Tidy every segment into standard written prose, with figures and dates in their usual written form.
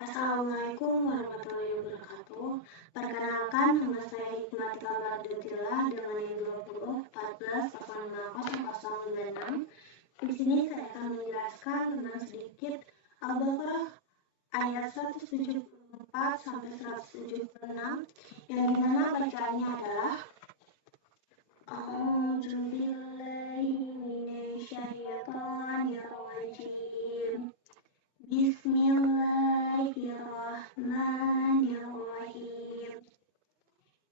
Assalamualaikum warahmatullahi wabarakatuh. Perkenalkan, nama saya Hikmatil Mardiantillah dengan NIM 2014140096. Di sini saya akan menjelaskan tentang sedikit Al-Baqarah ayat 174 sampai 176 yang dimana bacaannya adalah A'udzubillahiminasyaitonirrajim. Bismillahirrahmanirrahim.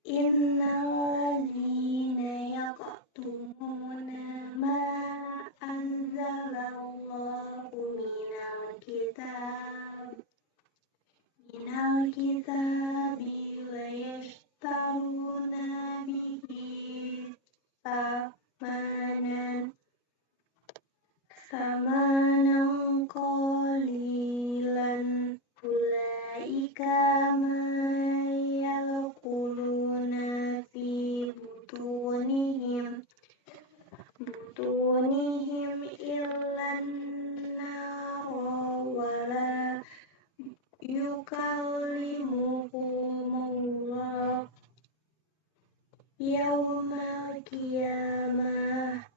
Innalladzina yaqtumuna ma anzalallahu minal kitabi wa yashtaruna bihi samanan qalilan ulaika ma yaquluna fi butunihim illan nar wala yukallimuhumullah yaumal qiyamah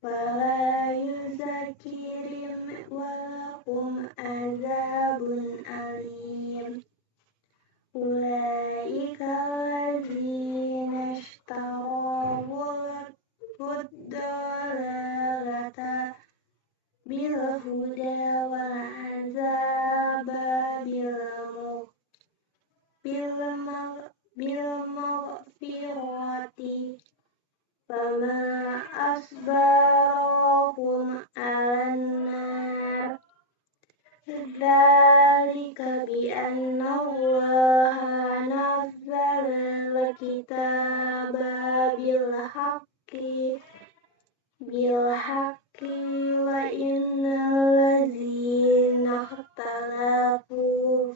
wala yuzakirim walahum azabun alim. Ulaika alladzina ishtarawul dalalata bil huda wal azaba bil maghfirati fama asbarahum alan nar. Dzalika bi anna Allaha nazzala al-kitaba bil haqqi wa innal ladzina ikhtalafu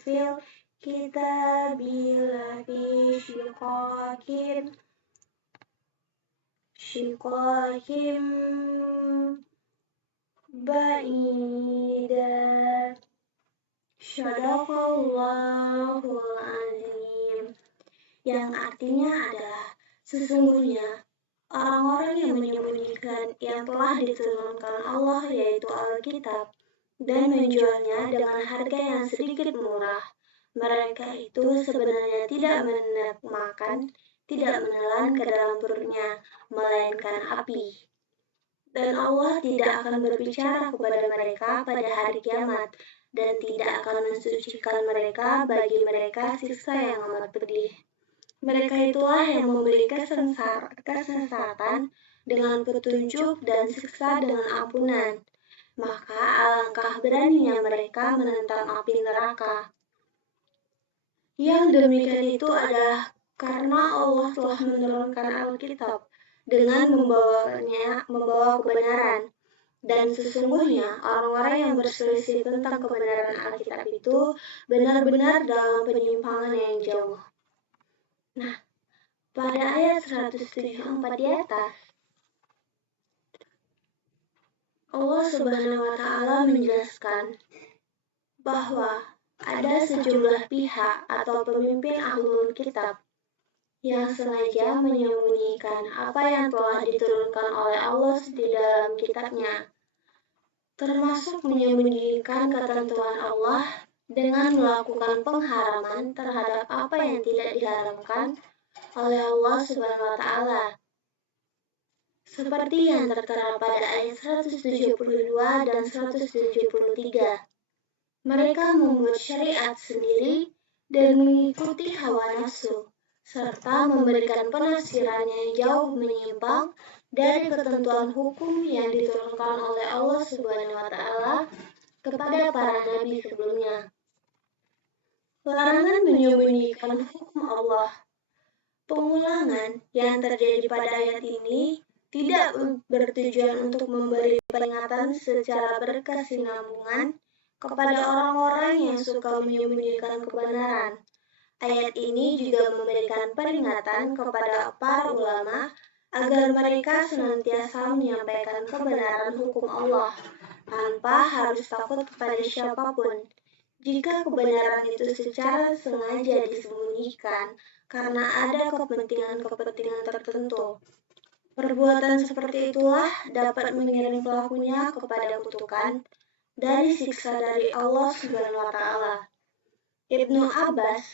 fil kitabi lafi shiqaqin ba'ida. Shadaqallahul azim. Yang artinya adalah sesungguhnya orang-orang yang menyembunyikan yang telah diturunkan Allah yaitu Alkitab dan menjualnya dengan harga yang sedikit murah. Mereka itu sebenarnya tidak makan, tidak menelan ke dalam perutnya, melainkan api. Dan Allah tidak akan berbicara kepada mereka pada hari kiamat, dan tidak akan mensucikan mereka bagi mereka siksa yang amat pedih. Mereka itulah yang membeli kesesatan dengan petunjuk dan siksa dengan ampunan. Maka alangkah beraninya mereka menentang api neraka. Yang demikian itu adalah karena Allah telah menurunkan Alkitab dengan membawa kebenaran. Dan sesungguhnya orang-orang yang berselisih tentang kebenaran Alkitab itu benar-benar dalam penyimpangan yang jauh. Nah, pada ayat 174 di atas, Allah Subhanahu wa Ta'ala menjelaskan bahwa ada sejumlah pihak atau pemimpin ahlul kitab yang sengaja menyembunyikan apa yang telah diturunkan oleh Allah di dalam kitabnya, termasuk menyembunyikan ketentuan Allah dengan melakukan pengharaman terhadap apa yang tidak diharamkan oleh Allah Subhanahu wa Ta'ala. Seperti yang tertera pada ayat 172 dan 173. Mereka membuat syariat sendiri dan mengikuti hawa nafsu, serta memberikan penafsiran yang jauh menyimpang dari ketentuan hukum yang diturunkan oleh Allah Subhanahu wa Ta'ala kepada para nabi sebelumnya. Larangan menyembunyikan hukum Allah. Pengulangan yang terjadi pada ayat ini tidak bertujuan untuk memberi peringatan secara berkesinambungan kepada orang-orang yang suka menyembunyikan kebenaran. Ayat ini juga memberikan peringatan kepada para ulama agar mereka senantiasa menyampaikan kebenaran hukum Allah tanpa harus takut kepada siapapun. Jika kebenaran itu secara sengaja disembunyikan karena ada kepentingan-kepentingan tertentu, perbuatan seperti itulah dapat mengiring pelakunya kepada kutukan dari siksa dari Allah Subhanahu wa Ta'ala. Ibnu Abbas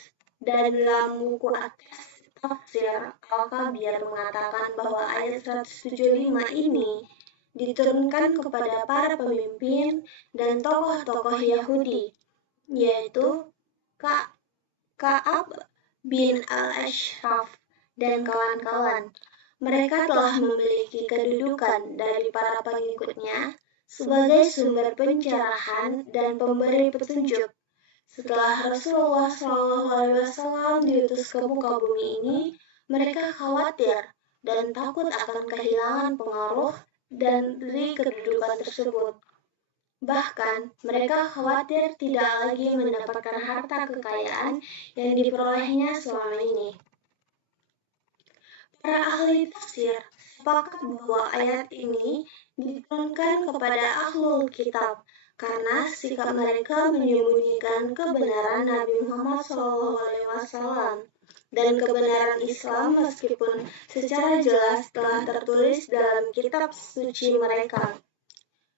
dalam buku Tafsir Al-Kabir mengatakan bahwa ayat 175 ini diturunkan kepada para pemimpin dan tokoh-tokoh Yahudi, yaitu Ka'ab bin al-Ashraf dan kawan-kawan. Mereka telah memiliki kedudukan dari para pengikutnya sebagai sumber pencerahan dan pemberi petunjuk. Setelah Rasulullah SAW diutus ke muka bumi ini, mereka khawatir dan takut akan kehilangan pengaruh dari kedudukan tersebut. Bahkan, mereka khawatir tidak lagi mendapatkan harta kekayaan yang diperolehnya selama ini. Para ahli tafsir sepakat bahwa ayat ini diturunkan kepada ahlul kitab karena sikap mereka menyembunyikan kebenaran Nabi Muhammad SAW dan kebenaran Islam meskipun secara jelas telah tertulis dalam kitab suci mereka.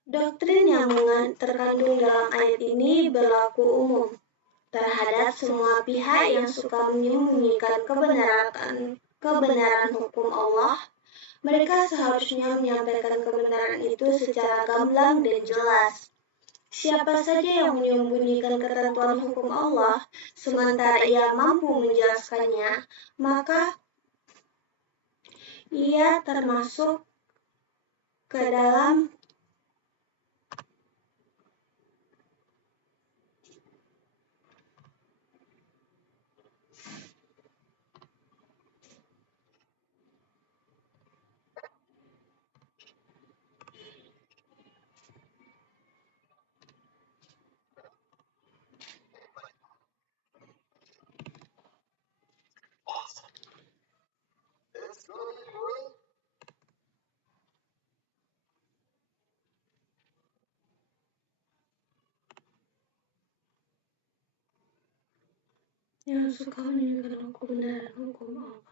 Doktrin yang terkandung dalam ayat ini berlaku umum terhadap semua pihak yang suka menyembunyikan kebenaran hukum Allah. Mereka seharusnya menyampaikan kebenaran itu secara gamblang dan jelas. Siapa saja yang menyembunyikan ketentuan hukum Allah, sementara ia mampu menjelaskannya, maka ia termasuk ke dalam yang suka menyembunyikan kebenaran hukum Allah.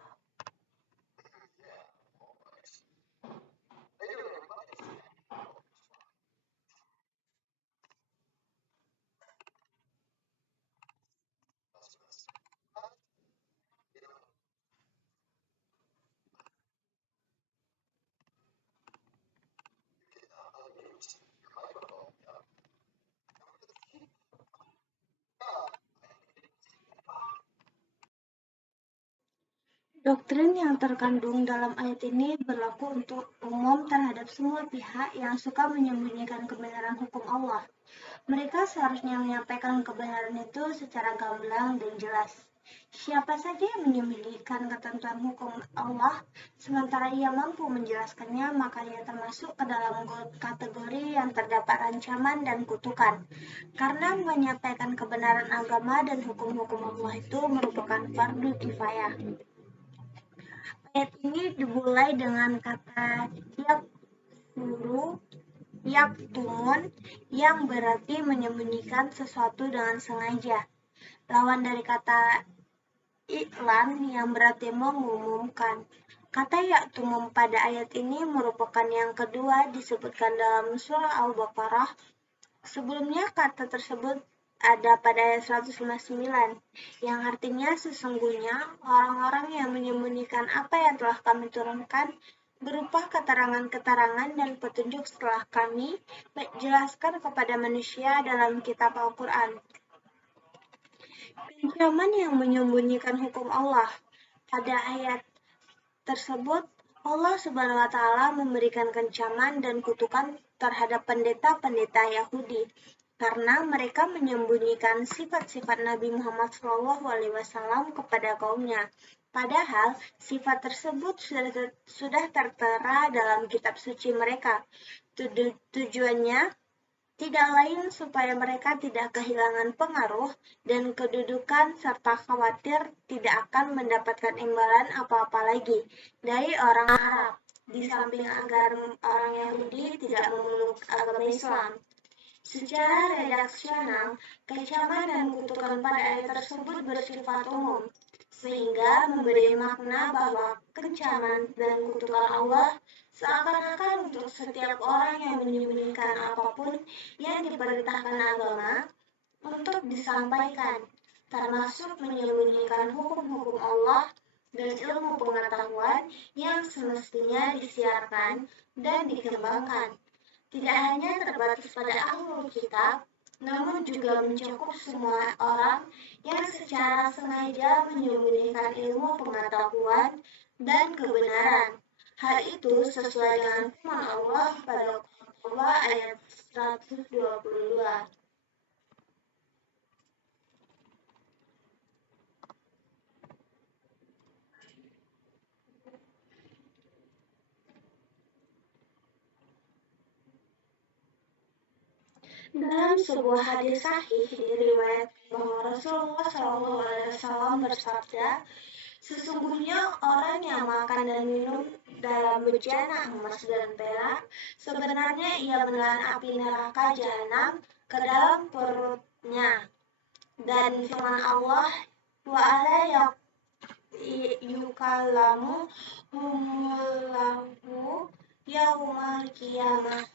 Doktrin yang terkandung dalam ayat ini berlaku untuk umum terhadap semua pihak yang suka menyembunyikan kebenaran hukum Allah. Mereka seharusnya menyampaikan kebenaran itu secara gamblang dan jelas. Siapa saja yang menyembunyikan ketentuan hukum Allah, sementara ia mampu menjelaskannya, maka ia termasuk ke dalam kategori yang terdapat ancaman dan kutukan. Karena menyampaikan kebenaran agama dan hukum-hukum Allah itu merupakan fardu kifayah. Ayat ini dimulai dengan kata yaktumun yang berarti menyembunyikan sesuatu dengan sengaja. Lawan dari kata iklan yang berarti mengumumkan. Kata yaktumun pada ayat ini merupakan yang kedua disebutkan dalam surah Al-Baqarah. Sebelumnya kata tersebut ada pada ayat 159, yang artinya sesungguhnya orang-orang yang menyembunyikan apa yang telah kami turunkan berupa keterangan-keterangan dan petunjuk setelah kami jelaskan kepada manusia dalam kitab Al-Quran. Pinjaman yang menyembunyikan hukum Allah. Pada ayat tersebut, Allah Subhanahu wa Ta'ala memberikan kencaman dan kutukan terhadap pendeta-pendeta Yahudi karena mereka menyembunyikan sifat-sifat Nabi Muhammad SAW kepada kaumnya. Padahal sifat tersebut sudah tertera dalam kitab suci mereka. Tujuannya tidak lain supaya mereka tidak kehilangan pengaruh dan kedudukan serta khawatir tidak akan mendapatkan imbalan apa-apa lagi dari orang Arab, di samping agar orang Yahudi tidak memeluk agama Islam. Secara redaksional, kecaman dan kutukan pada ayat tersebut bersifat umum, sehingga memberi makna bahwa kecaman dan kutukan Allah seakan-akan untuk setiap orang yang menyembunyikan apapun yang diperintahkan agama untuk disampaikan, termasuk menyembunyikan hukum-hukum Allah dan ilmu pengetahuan yang semestinya disiarkan dan dikembangkan. Tidak hanya terbatas pada ahlul kitab, namun juga mencakup semua orang yang secara sengaja menyembunyikan ilmu pengetahuan dan kebenaran. Hal itu sesuai dengan firman Allah pada Al-Baqarah ayat 122. Dalam sebuah hadis sahih diriwayatkan bahwa Rasulullah SAW bersabda, sesungguhnya orang yang makan dan minum dalam bejana emas dan perak, sebenarnya ia menelan api neraka jahanam ke dalam perutnya. Dan firman Allah, wa ala yukallamu humullahu yaumal qiyamah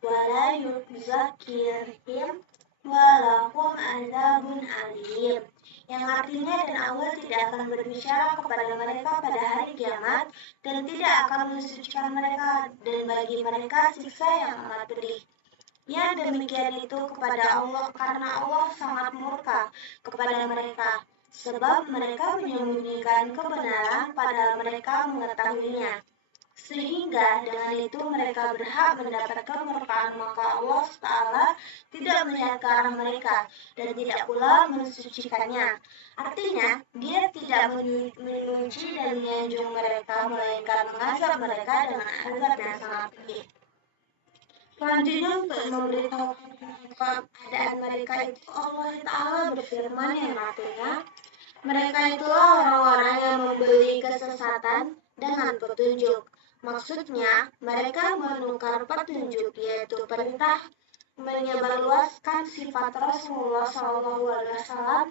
wala yuzakirhim walahum azabun alim, yang artinya dan Allah tidak akan berbicara kepada mereka pada hari kiamat dan tidak akan mensucikan mereka dan bagi mereka siksa yang amat pedih. Yang demikian itu kepada Allah karena Allah sangat murka kepada mereka, sebab mereka menyembunyikan kebenaran padahal mereka mengetahuinya. Sehingga dengan itu mereka berhak mendapat kemurkaan, maka Allah Ta'ala tidak melihat ke arah mereka dan tidak pula mensucikannya. Artinya, dia tidak memuji dan menyanjung mereka, melainkan mengazab mereka dengan azab yang sangat pedih. Selanjutnya untuk memberitahukan keadaan mereka itu, Allah Ta'ala berfirman yang artinya, mereka itulah orang-orang yang membeli kesesatan dengan petunjuk. Maksudnya, mereka menukar petunjuk, yaitu perintah menyebarluaskan sifat Rasulullah SAW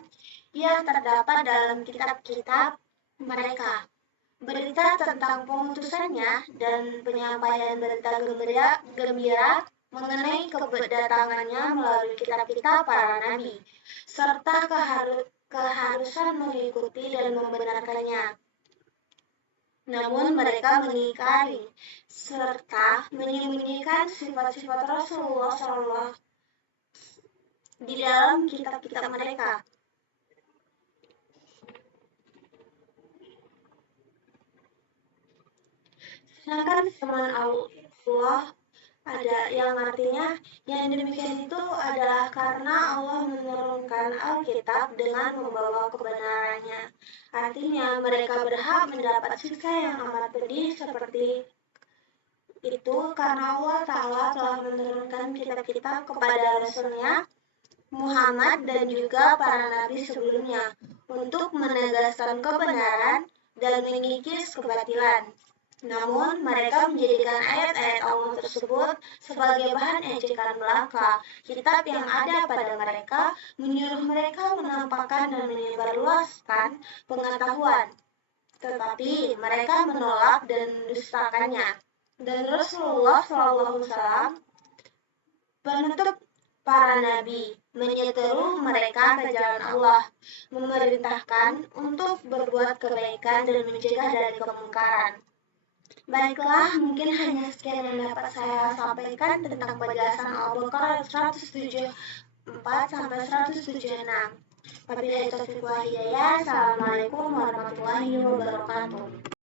yang terdapat dalam kitab-kitab mereka. Berita tentang pengutusannya dan penyampaian berita gembira mengenai kedatangannya melalui kitab-kitab para nabi, serta keharusan mengikuti dan membenarkannya. Namun mereka mengingkari serta menyembunyikan sifat-sifat Rasulullah SAW di dalam kitab-kitab mereka. Sedangkan firman Allah ada yang artinya yang demikian itu adalah karena Allah menurunkan Alkitab dengan membawa kebenarannya. Artinya mereka berhak mendapat siksa yang amat pedih seperti itu karena Allah Ta'ala telah menurunkan kitab-kitab kepada Rasulnya Muhammad dan juga para nabi sebelumnya untuk menegaskan kebenaran dan mengikis kebatilan. Namun, mereka menjadikan ayat-ayat Allah tersebut sebagai bahan ejekan belaka. Kitab yang ada pada mereka menyuruh mereka menampakkan dan menyebarluaskan pengetahuan, tetapi mereka menolak dan mendustakannya. Dan Rasulullah SAW penutup para nabi menyeteru mereka ke jalan Allah, memerintahkan untuk berbuat kebaikan dan mencegah dari kemungkaran. Baiklah, mungkin hanya sekian yang dapat saya sampaikan tentang penjelasan Al-Baqarah 174 sampai 176. Wabillahi taufiq wal hidayah. Assalamualaikum warahmatullahi wabarakatuh.